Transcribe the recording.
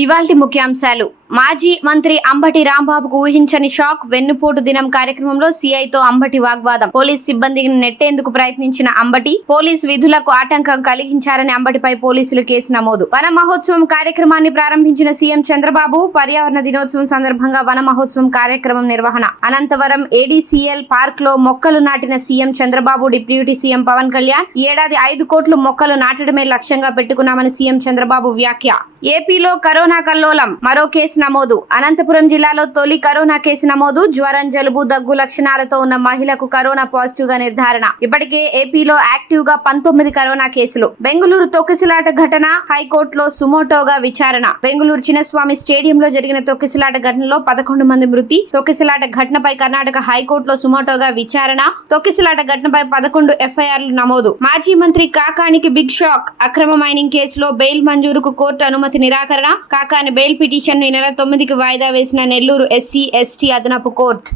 ఇవాల్టి ముఖ్యాంశాలు. మాజీ మంత్రి అంబటి రాంబాబుకు ఊహించని షాక్. వెన్నుపోటు దినం కార్యక్రమంలో సీఐతో అంబటి వాగ్వాదం. పోలీస్ సిబ్బందిని నెట్టేందుకు ప్రయత్నించిన అంబటి పోలీస్ విధులకు ఆటంకం కలిగించారని అంబటిపై పోలీసులు కేసు నమోదు. వన మహోత్సవం కార్యక్రమాన్ని ప్రారంభించిన సీఎం చంద్రబాబు. పర్యావరణ దినోత్సవం సందర్భంగా వన మహోత్సవం కార్యక్రమం నిర్వహణ. అనంతవరం ఏడీసీఎల్ పార్క్ లో మొక్కలు నాటిన CM Chandrababu. Deputy CM Pawan Kalyan ఈ ఏడాది 5 కోట్లు మొక్కలు నాటడమే లక్ష్యంగా పెట్టుకున్నామని సీఎం చంద్రబాబు వ్యాఖ్య. ఏపీలో కరోనా కల్లోలం. మరో కేసు నమోదు. అనంతపురం జిల్లాలో తొలి కరోనా కేసు నమోదు. జ్వరం, జలుబు, దగ్గు లక్షణాలతో ఉన్న మహిళకు కరోనా పాజిటివ్ గా నిర్ధారణ. ఇప్పటికే ఏపీలో యాక్టివ్ గా 19 కరోనా కేసులు. బెంగళూరు తొక్కిసలాట ఘటన హైకోర్టులో సుమోటోగా విచారణ. బెంగళూరు చిన్నస్వామి స్టేడియంలో జరిగిన తొక్కిసలాట ఘటనలో 11 మంది మృతి. తొక్కిసలాట ఘటనపై కర్ణాటక హైకోర్టులో సుమోటోగా విచారణ. తొక్కిసలాట ఘటనపై 11 ఎఫ్ఐఆర్లు నమోదు. మాజీ మంత్రి కాకానికి బిగ్ షాక్. అక్రమ మైనింగ్ కేసులో బెయిల్ మంజూరుకు కోర్టు అనుమతి నిరాకరణ. కాకాని బెయిల్ పిటిషన్ ఈ నెల 9కి వాయిదా వేసిన నెల్లూరు ఎస్సీ ఎస్టీ అదనపు కోర్టు.